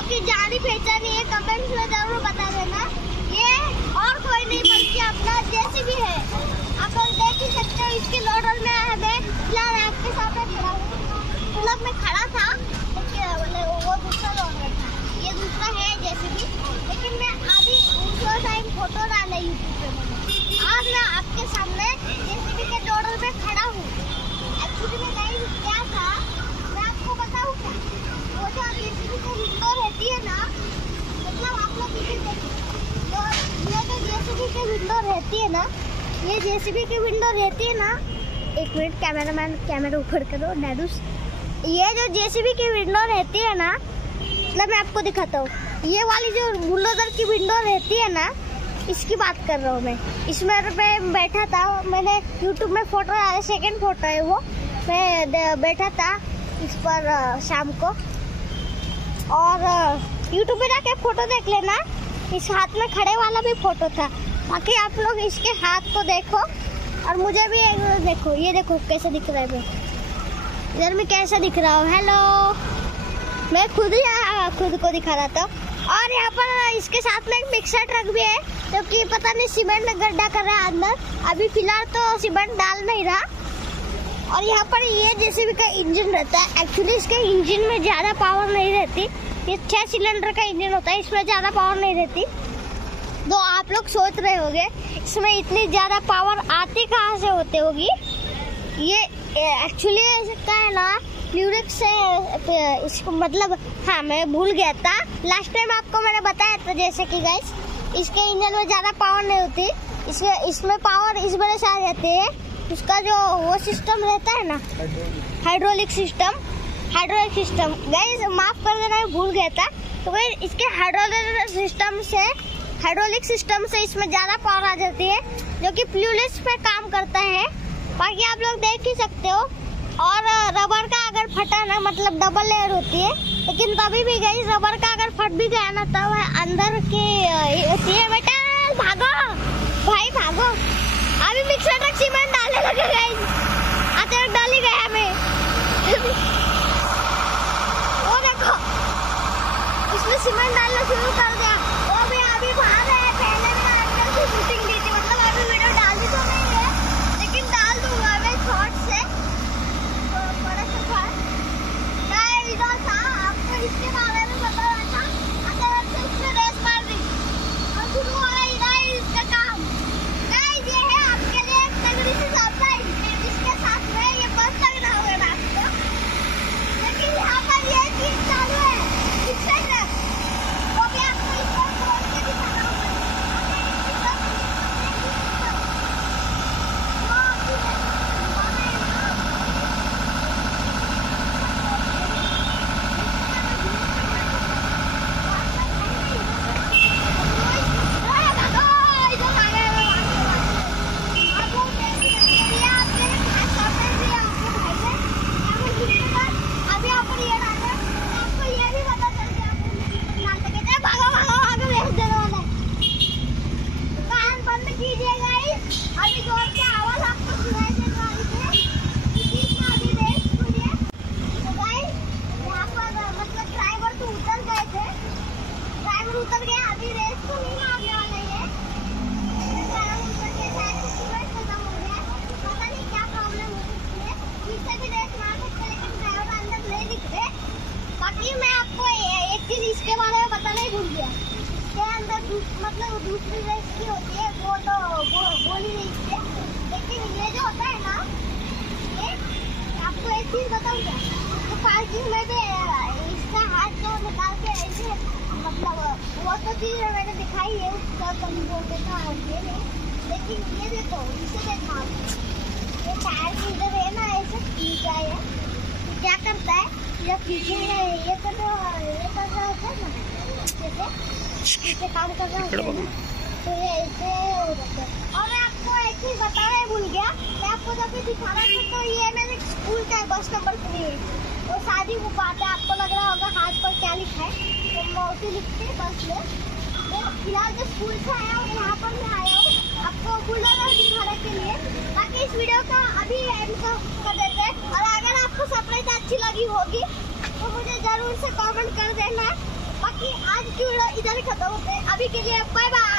जो कि जानी पहचानी है, कमेंट्स में जरूर बता देना। ये और कोई नहीं बल्कि अपना जेसीबी है। आप लोग देख ही सकते हो इसके लोडर में हमें फिलहाल आपके सामने खड़ा पुलक में खड़ा था, वो दूसरा लोडर था, ये दूसरा है जेसीबी। लेकिन मैं अभी उसका टाइम फोटो डाला यूट्यूब पे। आज मैं आपके सामने जेसीबी के लोडर में खड़ा हूँ। एक्चुअली में नहीं क्या था मैं आपको बताऊँ क्या, वो जो जेसीबी की विंडो रहती है ना, मतलब आप लोग इसे देखिए, ये जो जेसीबी की विंडो रहती है ना, ये जेसीबी की विंडो रहती है ना, एक मिनट कैमरामैन कैमरा ऊपर करो नैडूस। ये जो जेसीबी की विंडो रहती है ना, मतलब मैं आपको दिखाता हूँ, ये वाली जो बुलडोजर की विंडो रहती है ना, इसकी बात कर रहा हूँ मैं। इसमें मैं बैठा था, मैंने यूट्यूब में फोटो डाला, सेकंड फोटो है वो। मैं बैठा था इस पर शाम को, और यूट्यूब पे जाके फोटो देख लेना, इस हाथ में खड़े वाला भी फोटो था। बाकी आप लोग इसके हाथ को देखो और मुझे भी देखो, ये देखो कैसे दिख रहा है, मैं इधर में कैसा दिख रहा हूँ। हेलो, मैं खुद को दिखा रहा था। और यहाँ पर इसके साथ में एक मिक्सर ट्रक भी है, जो कि पता नहीं सीमेंट में गड्ढा कर रहा है अंदर। अभी फिलहाल तो सीमेंट डाल नहीं रहा। और यहाँ पर ये जेसीबी का इंजन रहता है। एक्चुअली इसके इंजन में ज़्यादा पावर नहीं रहती, ये 6 सिलेंडर का इंजन होता है, इसमें ज़्यादा पावर नहीं रहती। तो आप लोग सोच रहे होंगे इसमें इतनी ज़्यादा पावर आती कहाँ से होते होगी। ये एक्चुअली इसका है ना फ्लूरिक्स से, इसको मतलब हाँ मैं भूल गया था, लास्ट टाइम आपको मैंने बताया था जैसे कि गाइस, इसके इंजन में ज़्यादा पावर नहीं होती, इसमें पावर इस वजह से आ जाती है, उसका जो वो सिस्टम रहता है ना, हाइड्रोलिक सिस्टम गाइस माफ कर देना, मैं भूल गया था। तो भाई इसके हाइड्रोलिक सिस्टम से इसमें ज़्यादा पावर आ जाती है, जो कि फ्लूरिक्स पे काम करता है। बाकी आप लोग देख ही सकते हो। और रबर का अगर फटा ना, मतलब डबल लेयर होती है, लेकिन तभी भी गाइस रबर का अगर फट भी गया ना, तो वह अंदर के होती है। बेटा भागो भाई भागो, अभी मिक्सर ट्रक सीमेंट डालने लगे गाइस, आते वक्त डाल ही गया मैं। वो देखो इसमें सीमेंट डालना शुरू कर दिया। वो भी अभी बाहर है, पहले मैं अंदर की शूटिंग दी थी, मतलब अभी वीडियो डाल दी तो नहीं है, लेकिन डाल दूंगा मैं शॉर्ट से। तो बड़ा सा मैं इधर था, आपको इसके बारे में बता रहा था, आते वक्त इसमें रेस मार दी और शुरू हो गई गाइस इसका काम। गाइस ये है आपके लिए एक तगड़ी सी सरप्राइज, इसके साथ में ये बस लगना होगा आपको। लेकिन यहाँ पर ये चीज चालू है, मिक्सर ट्रक, वो भी आपको इस पर खोल के दिखाना होगा। उतर गया, अभी रेस तो नहीं आने वाला है, उतर के शायद सीमेंट खत्म हो गया, पता नहीं क्या प्रॉब्लम हो सकती है। फिर से भी रेस मार सकते हैं, लेकिन ड्राइवर अंदर नहीं दिख रहे। बाकी मैं आपको एक चीज इसके बारे में बताना ही भूल गया, के अंदर मतलब दूसरी रेस की होती है, वो तो बोल ही नहीं सकते। लेकिन ये जो होता है ना, ये आपको एक चीज बताऊँ क्या, तो पार्किंग में भी इसका हाथ जो निकाल के ऐसे, मतलब वो तो चीज़ मैंने दिखाई है, उसका कभी बोलते था नहीं, लेकिन ये देखो, इसे देखो, ये टायर की इधर है ना, ऐसे खींचा है, क्या करता है जब खींचेगा, ये कर रहा होता है ना, जैसे काम कर रहा होता है ना, तो ये ऐसे हो जाता है। और मैं आपको एक चीज बताना भूल गया, मैं आपको जब भी दिखा रहा था, तो ये मेरे स्कूल का बस नंबर 3, वो शादी वो बात है, आपको लग रहा होगा हाथ पर क्या लिखा है, तो मोटी लिखते हैं बस में। मैं फिलहाल जो स्कूल से आया हूँ, यहाँ पर मैं आया हूँ आपको बुलडोजर दिखाने के लिए। बाकी इस वीडियो का अभी एंड कर देते हैं, और अगर आपको सरप्राइज अच्छी लगी होगी तो मुझे जरूर से कमेंट कर देना। बाकी खत्म होते हैं। अभी के लिए बाय बाय।